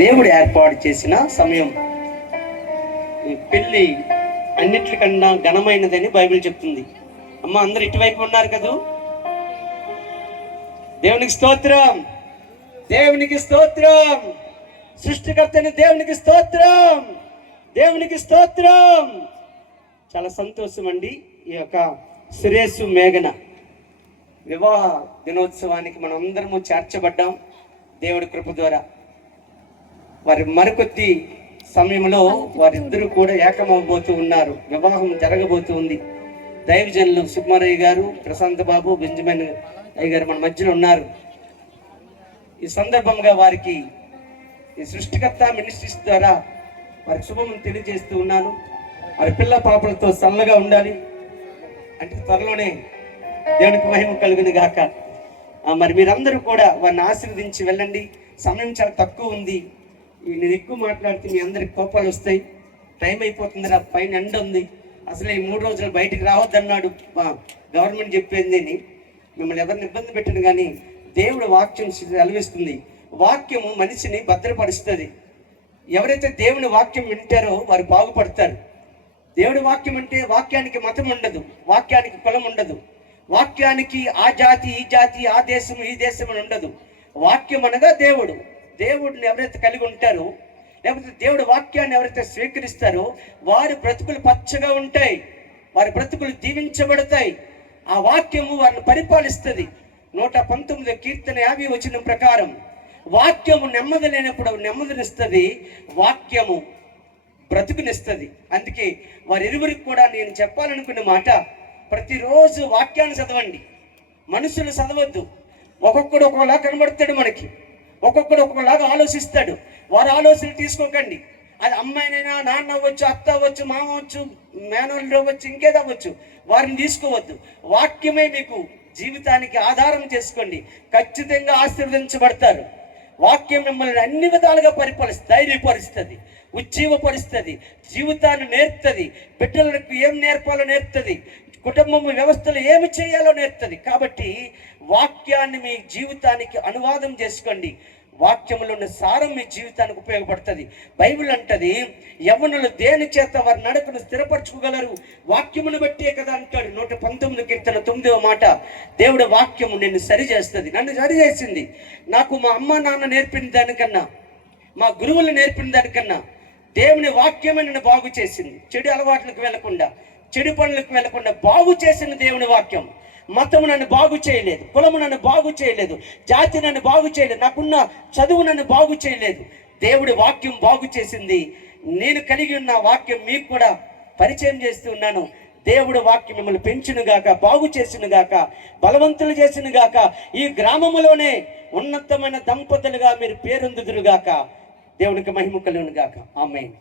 దేవుడు ఏర్పాటు చేసిన సమయం. ఈ పెళ్లి అన్నిటికన్నా ఘనమైనదని బైబిల్ చెప్తుంది. అమ్మ, అందరు ఇటువైపు ఉన్నారు కదూ. దేవునికి స్తోత్రం, దేవునికి స్తోత్రం, సృష్టికర్తని దేవునికి స్తోత్రం, దేవునికి స్తోత్రం. చాలా సంతోషం అండి. ఈ యొక్క సురేష్ మేఘన వివాహ దినోత్సవానికి మనం అందరము చేర్చబడ్డాం దేవుడి కృప ద్వారా. వారి మరికొద్ది సమయంలో వారిద్దరూ కూడా ఏకమవబోతూ ఉన్నారు. వివాహం జరగబోతుంది. దైవజనులు సుకుమారయ్య గారు, ప్రశాంత్ బాబు, బెంజమిన్ అయ్య గారు మన మధ్యలో ఉన్నారు. ఈ సందర్భంగా వారికి ఈ సృష్టికర్త మినిస్ట్రీస్ ద్వారా వారికి శుభము తెలియజేస్తూ ఉన్నాను. వారి పిల్ల పాపలతో చల్లగా ఉండాలి అంటే త్వరలోనే దేవునికి మహిమ కలుగును గాక. మరి మీరందరూ కూడా వారిని ఆశీర్వదించి వెళ్ళండి. సమయం చాలా తక్కువ ఉంది. నేను ఎక్కువ మాట్లాడితే మీ అందరికి కోపాలు వస్తాయి. టైం అయిపోతుంది, పైన ఎండ ఉంది. అసలు ఈ 3 రోజులు బయటికి రావద్దన్నాడు గవర్నమెంట్ చెప్పింది. మిమ్మల్ని ఎవరిని ఇబ్బంది పెట్టను, కానీ దేవుడు వాక్యం సెలవిస్తుంది. వాక్యము మనిషిని భద్రపరుస్తుంది. ఎవరైతే దేవుని వాక్యం వింటారో వారు బాగుపడతారు. దేవుడి వాక్యం అంటే వాక్యానికి మతం ఉండదు, వాక్యానికి కులం ఉండదు, వాక్యానికి ఆ జాతి ఈ జాతి, ఆ దేశం ఈ దేశం అని ఉండదు. వాక్యం అనగా దేవుడు. దేవుడిని ఎవరైతే కలిగి ఉంటారో, లేకపోతే దేవుడి వాక్యాన్ని ఎవరైతే స్వీకరిస్తారో వారి బ్రతుకులు పచ్చగా ఉంటాయి, వారి బ్రతుకులు దీవించబడతాయి. ఆ వాక్యము వారిని పరిపాలిస్తుంది. 119 కీర్తన 50 వచనం ప్రకారం వాక్యము నెమ్మది లేనప్పుడు నెమ్మదినిస్తుంది, వాక్యము బ్రతుకునిస్తుంది. అందుకే వారిరువురికి కూడా నేను చెప్పాలనుకున్న మాట, ప్రతిరోజు వాక్యాన్ని చదవండి. మనుషులు చదవద్దు. ఒక్కొక్కడు ఒక్కొక్కలా కనబడతాడు మనకి, ఒక్కొక్కడు ఒక్కొక్కలాగా ఆలోచిస్తాడు. వారి ఆలోచనలు తీసుకోకండి. అది అమ్మాయినైనా, నాన్న అవ్వచ్చు, అత్త అవ్వచ్చు, మామ అవ్వచ్చు, మేనల్లుడు అవ్వచ్చు, ఇంకేదవ్వచ్చు. వారిని తీసుకోవద్దు. వాక్యమే మీకు జీవితానికి ఆధారం చేసుకోండి. ఖచ్చితంగా ఆశీర్వదించబడతారు. వాక్యం మిమ్మల్ని అన్ని విధాలుగా ధైర్యపరుస్తుంది, ఉజ్జీవపరుస్తుంది, జీవితాన్ని నేర్పుతుంది, బిడ్డలకు ఏం నేర్పాలో నేర్పుతుంది, కుటుంబం వ్యవస్థలు ఏమి చేయాలో నేర్పుతుంది. కాబట్టి వాక్యాన్ని మీ జీవితానికి అనువాదం చేసుకోండి. వాక్యంలో ఉన్న సారం మీ జీవితానికి ఉపయోగపడుతుంది. బైబిల్ అంటది, యవ్వనులు దేని చేత వారి నడకను స్థిరపరచుకోగలరు, వాక్యమును బట్టే కదా అంటాడు. 119 కీర్తన 9వ మాట. దేవుడి వాక్యము నిన్ను సరిచేస్తుంది. నన్ను సరిచేసింది. నాకు మా అమ్మ నాన్న నేర్పిన దానికన్నా, మా గురువులు నేర్పిన దానికన్నా దేవుని వాక్యమే నన్ను బాగు చేసింది. చెడు అలవాట్లకు వెళ్లకుండా, చెడు పనులకు వెళ్లకుండా బాగు చేసిన దేవుని వాక్యం. మతము నన్ను బాగు చేయలేదు, కులము నన్ను బాగు చేయలేదు, జాతి నన్ను బాగు చేయలేదు, నాకున్న చదువు నన్ను బాగు చేయలేదు. దేవుడి వాక్యం బాగు చేసింది. నేను కలిగి ఉన్న వాక్యం మీకు కూడా పరిచయం చేస్తూ ఉన్నాను. దేవుడి వాక్యం మిమ్మల్ని పెంచునుగాక, బాగు చేసునుగాక, బలవంతులు చేసునుగాక. ఈ గ్రామములోనే ఉన్నతమైన దంపతులుగా మీరు పేరొందుదురుగాక. దేవునికి మహిమ కలుగునుగాక. ఆమేన్.